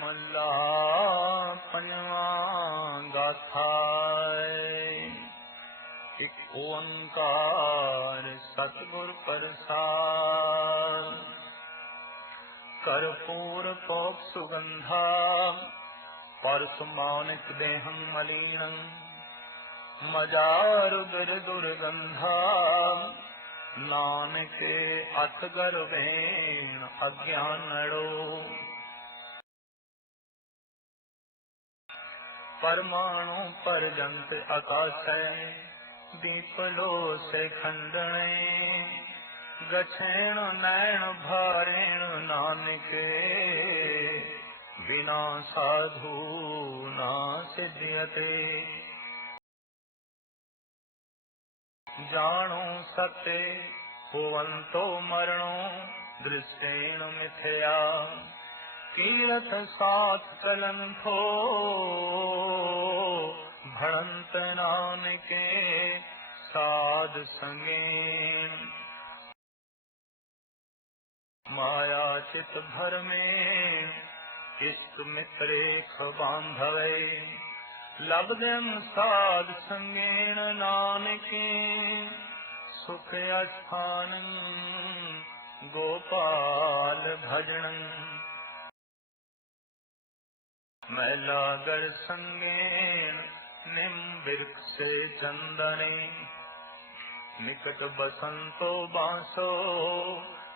ਮੱਲਾ ਪੰਜਵਾਂ ਗਾਥਾ ਇੱਕ ਓੰਕਾਰ ਸਤਿਗੁਰ ਪ੍ਰਸਾਦ ਕਰਪੂਰ ਪੋਕ ਸੁਗੰਧਾ ਪਰਸਮਾਨਿਕ ਦੇਹੰ ਮਲੀਨੰ ਮਜਾਰੁਦਰ ਦੁਰਗੰਧਾ ਨਾਨਕੇ ਅਤ ਗਰਵੇਣ ਅਗਿਆਨੜੋ परमाणु पर्यंत आकाशै दीपलो से खंडणे गछेण नैण भारेण नानके, बिना साधु ना सिद्ध्यते। जानो सत्य, होवंतो मरणो दृश्येण मिथया। कीरत साथ चलन थो भणंत नानके साध संगे। माया चित भर में इष्ट मित्रे बांधवे। लब्धम साध संगेन नानके। सुख अस्थान गोपाल भजन मैला गर संगेन निम से चंदने, निकट बसंतो बांसो,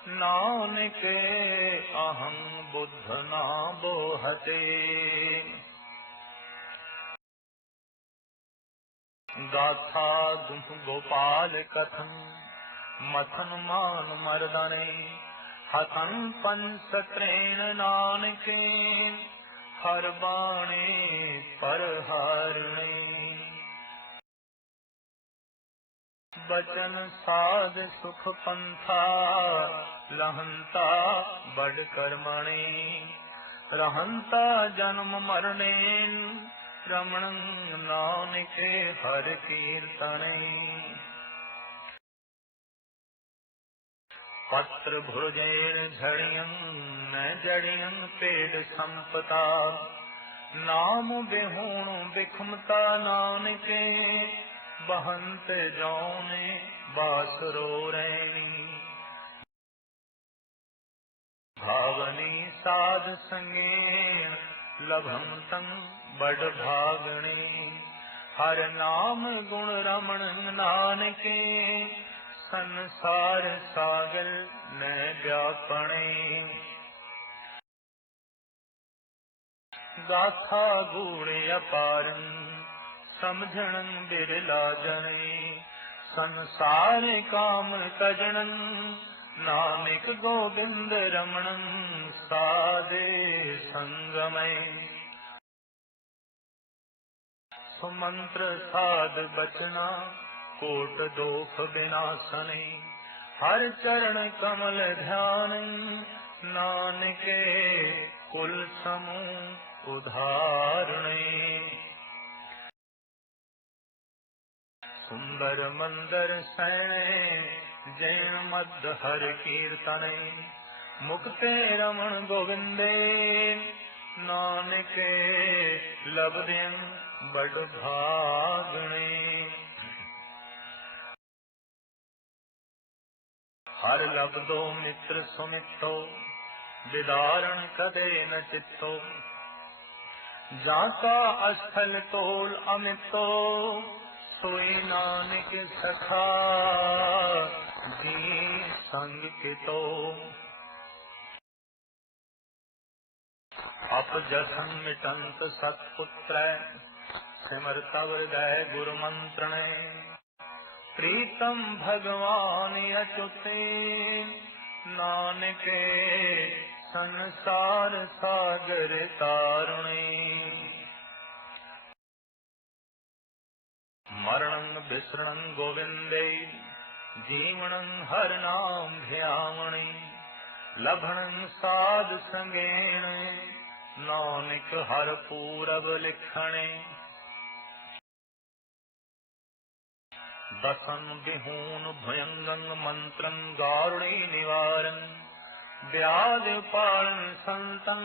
नानके अहं बुद्ध ना बोहते गाथा गुह गोपाल कथन, मथन मान मर्दने, हथन पंच त्रेण नानके। हर बाणे परहारणे बचन साध सुख पंथा लहंता बड कर्मणे रहंता जन्म मरणे रमण नाम के हर कीर्तने। पत्र भुजैर झड़ियं, न जड़ियं पेड़ संपता। नाम बेहूण बिखमता नानके, बहंत जौने बासरो रैनी। भावनी साध संगे लभम तंग बड़ भागणे हर नाम गुण रमण नानके संसार सागल में व्यापणे गाथा गूड़ अपार समझण बिरला जने संसार काम कजण नामिक गोविंद रमण सादे संगमय सुमंत्र साध बचना कोट दोख विनाशने हर चरण कमल ध्यान। नानके कुल समूह उधारणे। सुंदर मंदर सैने, जैन मध्य हर कीर्तने। मुक्ते रमण गोविंदे, नानके लबदेन बड़ भागणे। ਹਰ ਲਬਦੋ ਮਿੱਤਰ ਸੁਮਿਤੋ ਵਿਦਾਰਣ ਕਦੇ ਨ ਚਿੱਤੋ ਜਾਂ ਕਾ ਅਸਥਲ ਤੋਲ ਅਮਿਤੋ ਸੋਈ ਨਾਨਕ ਸਖਾ ਜੀ ਸੰਗ ਕਿਤੋ ਅਪ ਜਸਨ ਮਿਟੰਤ ਸਤ ਪੁੱਤਰੈ ਸਿਮਰ ਤਵਰ ਗਏ ਗੁਰ ਮੰਤਰਣੇ प्रीतम भगवान अचुते नानके संसार सागर तारुणे। जीवनं हर नाम ध्यावणे लभणं साध संगेण। नानक हर पूरब लिखणे। दसं विहून भयंगं मंत्रं गारुणी निवारं। व्याज पालन संतं,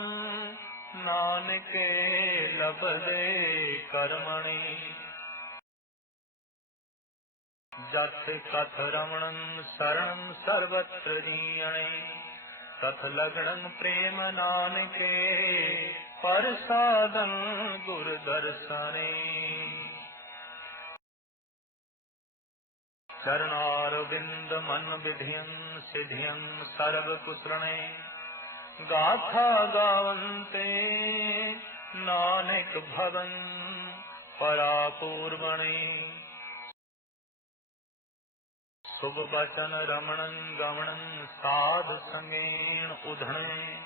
नानके लभदे कर्मणि। जथ कथ रमणं शरण सर्वत्र दीयणे। तथ लग्नं प्रेम नानके, परसादं गुरुदर्शने। चरणारविन्दमन्विधियं सिधियं सर्वकुसृणे गाथा गावन्ते नानक भवन् परापूर्वणे। शुभवचन रमणं गमनं साधसङ्गेण उधणे।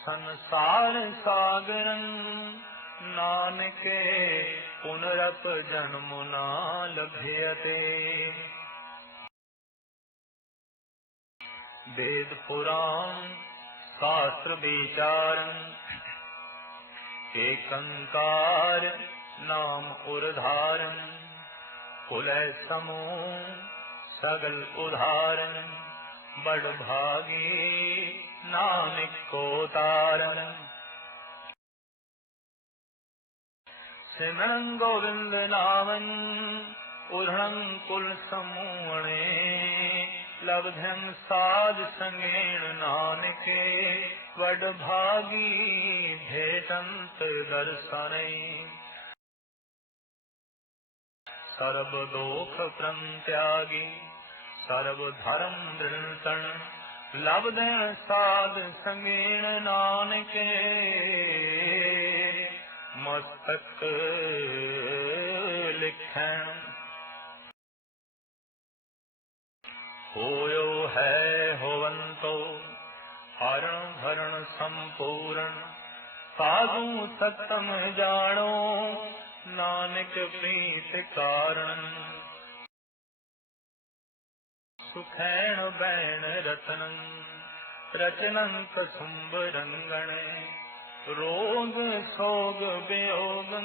संसारसागरम् नानके पुनरप जन्मुना लभ्यते वेद पुराण, शास्त्र शास्त्रविचारम् एकङ्कार नाम उर्धारन् कुल समूह सगल उदाहरण, बड़ भागी नानक को तारण। गोविंद सिमरङ्गोविन्दनामन् उर्णम् कुलसमूणे लब्धम् साधुसङ्गेण नानके वडभागी भेटन्त दर्शनै। सर्वदोखप्रं त्यागी सर्वधर्म दृतन् लब्ध साधुसङ्गेण नानके। मस्तक लिखण होयो है होवंतो, हरण भरण संपूर्ण। साधु सतम जानो नानक प्रीत कारण। सुखैण बैण रतन रचनंत सुंब रंगणे। रोग सोग वियोगन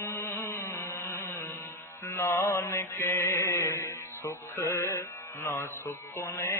नान के सुख ना सुपुने